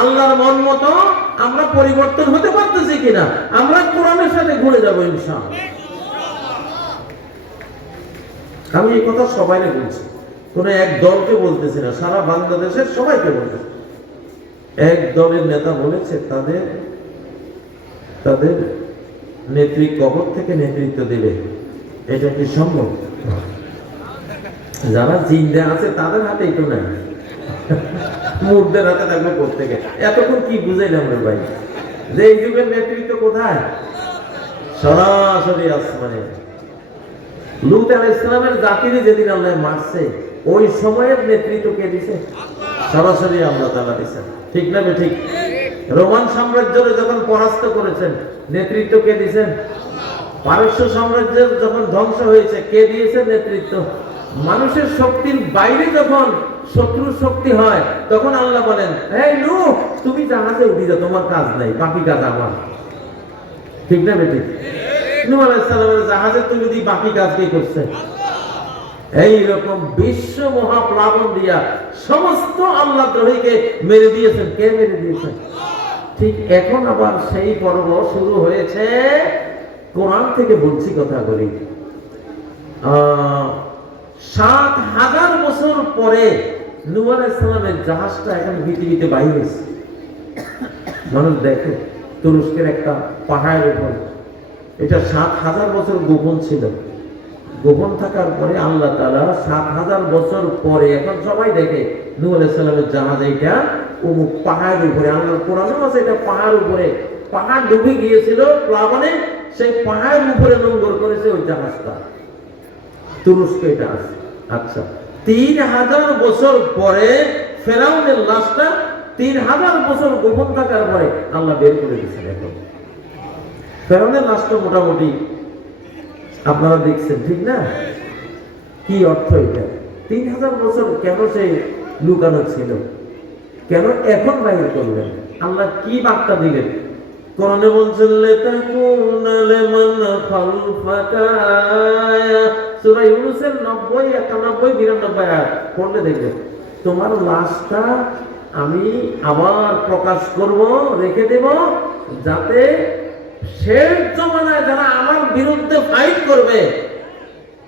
আল্লাহর মন মতো আমরা পরিবর্তন হতে পারতেছি কিনা? আমরা কোরআনের সাথে ঘুরে যাব ইনশাআল্লাহ। আমি এই কথা সবাইকে বলছি। কোন এক দলকে বলতেছি না, সারা বাংলাদেশের সবাইকে বলতেছি। এক দলের নেতা বলেছে, তাদের তাদের নেত্রী কবর থেকে নেতৃত্ব দেবে। এটা কি সম্ভব? যারা জিন্দা আছে, তাদের হাতে একটু নাই মুর্দের হাতে থাকবে প্রত্যেকে। এতক্ষণ কি বুঝাইলাম রে ভাই? যে এই যুগের নেতৃত্ব কোথায়? সরাসরি আসমানে। লুত আল ইসলামের জাতিরে যেদিন আল্লাহ মারছে, ওই সময়ের নেতৃত্ব কে দিছে? সরাসরি আল্লাহ তালা দিছেন। ঠিক না ঠিক? রোমান সাম্রাজ্যরে যখন পরাস্ত করেছেন, নেতৃত্ব কে দিছেন? পারস্য সাম্রাজ্য যখন ধ্বংস হয়েছে, কে দিয়েছে নেতৃত্ব? মানুষের শক্তির বাইরে যখন শত্রুর শক্তি হয় তখন আল্লাহ বলেন তুমি জাহাজে উঠি যাও তোমার কাজ নাই বাকি কাজ আমার। ঠিক না বেটি? জাহাজে দিয়ে বাকি কাজ করছে? বিশ্ব মহাপ্লাবন দিয়া সমস্ত আল্লাহ দ্রোহীকে মেরে দিয়েছেন। কে মেরে দিয়েছেন? ঠিক এখন আবার সেই পর্ব শুরু হয়েছে। কোরআন থেকে বলছি কথা বলি। আহ, সাত হাজার বছর পরে আলাইহিস জাহাজটা এখন পৃথিবীতে বাইরে হয়েছে। মানুষ দেখে, তুরস্কের একটা পাহাড়ের উপর। এটা সাত হাজার বছর গোপন ছিল। গোপন থাকার পরে আল্লাহ তালা সাত হাজার বছর পরে, এখন সবাই দেখে আলাইসাল্লামের জাহাজ এইটা অমুক পাহাড়ের উপরে আল্লাহ কোরআন আছে এটা পাহাড় উপরে। পাহাড় ডুবে গিয়েছিল, প্লাবনে সেই পাহাড়ের উপরে নোংর করেছে ওই জাহাজটা। এটা আছে। আচ্ছা। তিন হাজার বছর পরে ফেরাউনের লাশটা তিন হাজার বছর গোপন থাকার পরে আল্লাহ বের করে এখন। ফেরাউনের লাশটা মোটামুটি আপনারা দেখছেন, ঠিক না? কি অর্থ এটা? তিন হাজার বছর কেন সে লুকানো ছিল? কেন এখন বাইর করলেন? আল্লাহ কি বার্তা দিলেন? কোরআনে বলছেন লেতাকুনা লিমান খালফাকা আয়া। সূরা ইউনূসের 90 91 92 আয়াত পড়লে দেখবেন তোমার লাশটা আমি আবার প্রকাশ করব, রেখে দেব, যাতে শেষ জমানায় যারা আমার বিরুদ্ধে ফাইট করবে,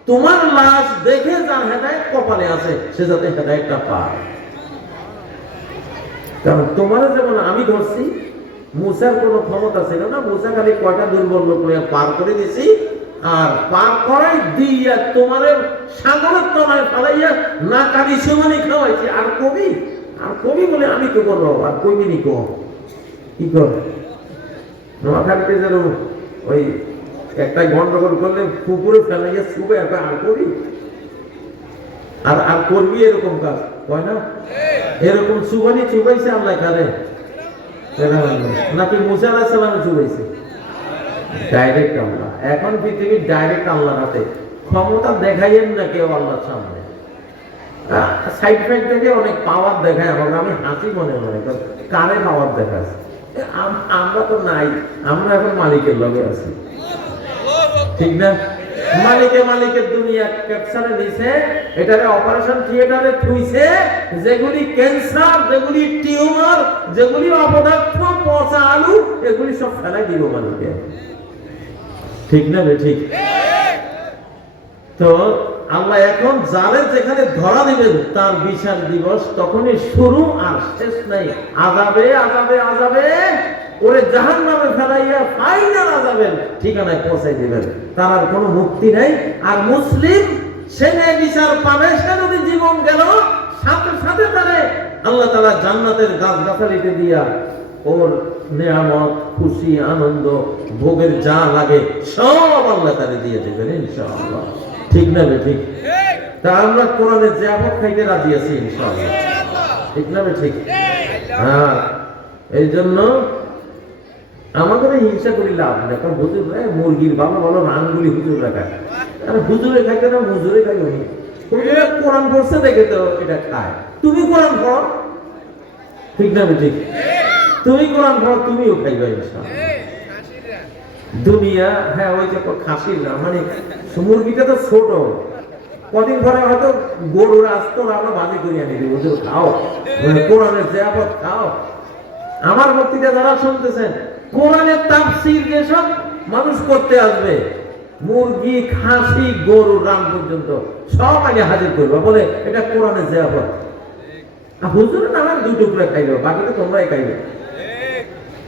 তোমার লাশ দেখে যার হেদায়ত কপালে আছে, সে যাতে হেদায়তটা পায়। কারণ তোমার যেমন আমি ধরছি, মুসার কোনো ক্ষমতা ছিল না, মুসা খালি কয়টা দুর্বল লোক পার করে দিছি আর পার করাই দিয়া তোমার সাগরের তলায় ফালাইয়া না কারি সেমনি খাওয়াইছি। আর কবি? আর কবি বলে আমি তো করব, আর কবি নি কো? কি কর? নোয়াখালীতে যেন ওই একটা গন্ডগোল করলে পুকুরে ফেলাইয়া শুবে একটা আর কবি? আর আর করবি এরকম কাজ কয় না? এরকম সুবানি চুবাইছে আল্লাহ কারে? নাকি মুসা আলাহ সালামে চুবাইছে? ডাইরেক্ট আল্লাহ। এখন পৃথিবীর ডাইরেক্ট আল্লাহর হাতে। ক্ষমতা দেখাইয়েন না কেউ আল্লাহর সামনে। সাইড থেকে অনেক পাওয়ার দেখায় আমাকে আমি হাসি মনে মনে কারে। পাওয়ার আমরা তো নাই, আমরা এখন মালিকের লগে আছি। ঠিক না? মালিকে মালিকের দুনিয়া দিছে, এটারে অপারেশন থিয়েটারে থুইছে, যেগুলি ক্যান্সার যেগুলি টিউমার যেগুলি অপদার্থ, পচা আলু, এগুলি সব ফেলাই দিব মালিকে। ঠিক না বে ঠিক? তো আল্লাহ এখন যারে যেখানে ধরা দিবেন, তার বিচার দিবস তখনই শুরু আর শেষ নাই। আজাবে আজাবে আজাবে ওরে জাহান নামে ফেলাইয়া ফাইনাল আজাবেন ঠিকানায় পৌঁছাই দিবেন। তার আর কোনো মুক্তি নেই। আর মুসলিম, সে বিচার পাবে, সে যদি জীবন গেল, সাথে সাথে তারে আল্লাহ তালা জান্নাতের গাছ গাছালিতে দিয়া ওর নেয়ামত, খুশি, আনন্দ, ভোগের যা লাগে সব আল্লাহ তারে দিয়ে দেবেন, ইনশাআল্লাহ। ঠিক না বে ঠিক? তা আমরা কোরআনে জিয়াফত খাইতে রাজি আছি, ইনশাআল্লাহ। ঠিক না বে ঠিক? হ্যাঁ। এই জন্য আমাদের হিংসা করি লাভ নেই। কারণ হুজুর মুরগির ভালো ভালো রানগুলি হুজুর রাখা আর হুজুরে খাইতে না, হুজুরে খাই হুজুরে কোরআন পড়ছে দেখে তো এটা খায়। তুমি কোরআন পড়। ঠিক না ঠিক? তুমি কোরআন পড়ো, তুমিও খাইবা দুনিয়া হ্যাঁ ওই যে খাসির না মানে মুরগিটা তো ছোট। কদিন পরে হয়তো গরুর আস্ত আমরা বাজি করে আনি দিব। হুজুর খাও। মানে কোরআনের জিয়াফত খাও। আমার বক্তৃতা যারা শুনতেছেন, কোরআনের তাফসীর যেসব মানুষ করতে আসবে, মুরগি, খাসি গরু রাম পর্যন্ত সব আগে হাজির করবে। বলে, এটা কোরআনের জিয়াফত আর হুজুর না দুই টুকরা খাইলো, বাকিটা তোমরাই খাইবে।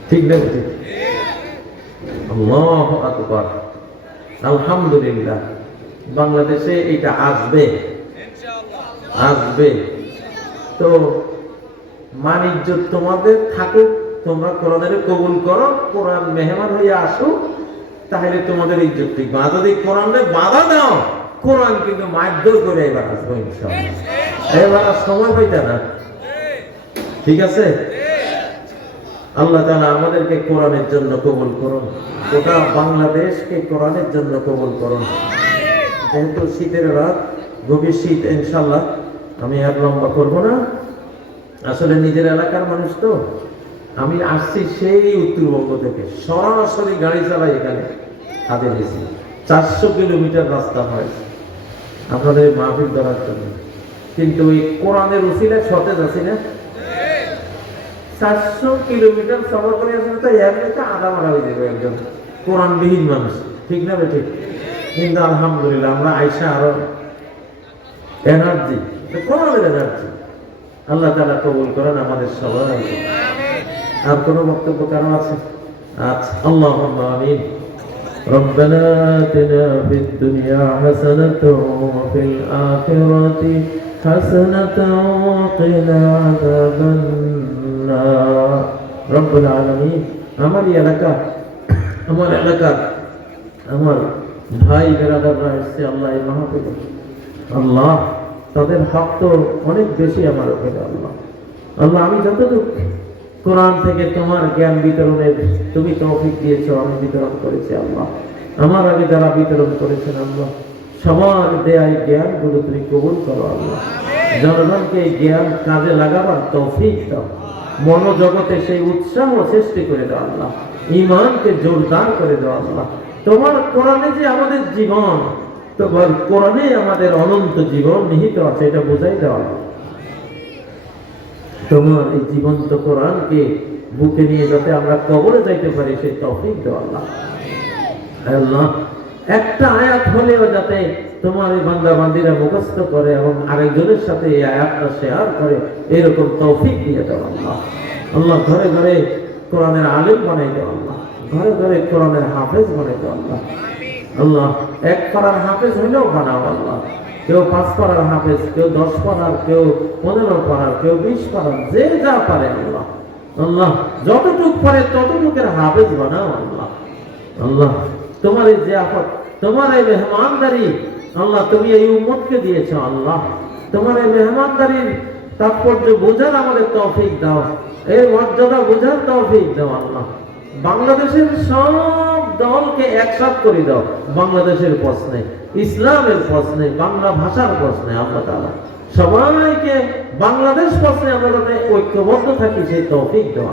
ঠিক না ঠিক? আল্লাহ আকবার। আলহামদুলিল্লাহ। বাংলাদেশে এটা আসবে। আসবে। তো মানিজ্য তোমাদের থাকুক, তোমরা কোরআনের কবুল করো, কোরআন মেহমান হয়ে আসো, তাহলে তোমাদের ইজ্জত টিকবে আর যদি কোরআনে বাধা দাও, কোরআন কিন্তু মারধর করে এবার আসব ইনশাআল্লাহ। এবার সময় পাইতে না। ঠিক আছে? আল্লাহ তাআলা আমাদেরকে কোরআনের জন্য কবুল করুন। গোটা বাংলাদেশকে কোরআনের জন্য কবুল করুন। যেহেতু শীতের রাত, গভীর শীত ইনশাল্লাহ আমি আর লম্বা করব না। আসলে নিজের এলাকার মানুষ তো। আমি আসছি সেই উত্তরবঙ্গ থেকে। সরাসরি গাড়ি চালাই এখানে হাতে গেছি চারশো কিলোমিটার রাস্তা হয়। আপনাদের মাহফিল ধরার জন্য। কিন্তু ওই কোরআনের উসিলায় সতেজ আছি না? চারশো কিলোমিটার সফর করে আসলে তো এমনিতে আধা মারা হয়ে যাবে একজন কোরআনবিহীন মানুষ ঠিক না বে ঠিক কিন্তু আলহামদুলিল্লাহ আমরা আইসা আরো এনার্জি কোরআনের এনার্জি আল্লাহ তালা কবুল করেন আমাদের সবাই আর কোনো বক্তব্য কারণ আছে আচ্ছা আল্লাহ আমিন ربنا آتنا في الدنيا حسنة وفي الآخرة حسنة وقنا عذاب النار আল্লাহ রব্বুল আলমী আমার এলাকা, আমার এলাকার আমার ভাই বেরাদাররা এসছে, আল্লাহ এই মাহাপিল আল্লাহ, তাদের হক তো অনেক বেশি আমার উপরে, আল্লাহ। আল্লাহ, আমি যতটুকু কোরআন থেকে তোমার জ্ঞান বিতরণের তুমি তৌফিক দিয়েছ, আমি বিতরণ করেছি, আল্লাহ। আমার আগে যারা বিতরণ করেছেন, আল্লাহ, সবার দেয়া জ্ঞানগুলো তুমি কবুল করো, আল্লাহ। জনগণকে এই জ্ঞান কাজে লাগাবার তৌফিক দাও। মনোজগতে সেই উৎসাহ সৃষ্টি করে দাও আল্লাহ। ইমানকে জোরদার করে দাও আল্লাহ। তোমার কোরআনে যে আমাদের জীবন, তোমার কোরআনে আমাদের অনন্ত জীবন নিহিত আছে, এটা বোঝাই দেওয়া তোমার এই জীবন্ত কোরআনকে বুকে নিয়ে যাতে আমরা কবরে যাইতে পারি, সেই তৌফিক দেওয়া আল্লাহ, একটা আয়াত হলেও যাতে তোমার এই বান্দা বান্দিরা মুখস্থ করে এবং আরেকজনের সাথে এই আয়াতটা শেয়ার করে, এরকম তৌফিক দিয়ে দাও আল্লাহ। আল্লাহ ঘরে ঘরে কোরআনের আলিম বানাই দাও আল্লাহ। ঘরে ঘরে কোরআনের হাফেজ বানাই দাও আল্লাহ। আল্লাহ, এক পাড়ার হাফেজ হইলেও বানাও আল্লাহ। কেউ পাঁচ পাড়ার হাফেজ, কেউ দশ পাড়ার, কেউ পনেরো পাড়ার, কেউ বিশ পাড়ার, যে যা পারে আল্লাহ। আল্লাহ, যতটুক পারে ততটুকের হাফেজ বানাও আল্লাহ। আল্লাহ, তোমার এই জিয়াফত, তোমার এই মেহমানদারি আল্লাহ, তুমি এই উম্মতকে দিয়েছ আল্লাহ। তোমার এই মেহমানদারির তাৎপর্য বোঝার আমাদের তৌফিক দাও। এই মর্যাদা বোঝার তৌফিক দাও আল্লাহ। বাংলাদেশের সব দলকে একসাথ করে দাও। বাংলাদেশের প্রশ্নে, ইসলামের প্রশ্নে, বাংলা ভাষার প্রশ্নে আল্লাহ তাআলা। সবাইকে বাংলাদেশ প্রশ্নে আমরা ঐক্যবদ্ধ থাকি, সেই তৌফিক দেওয়া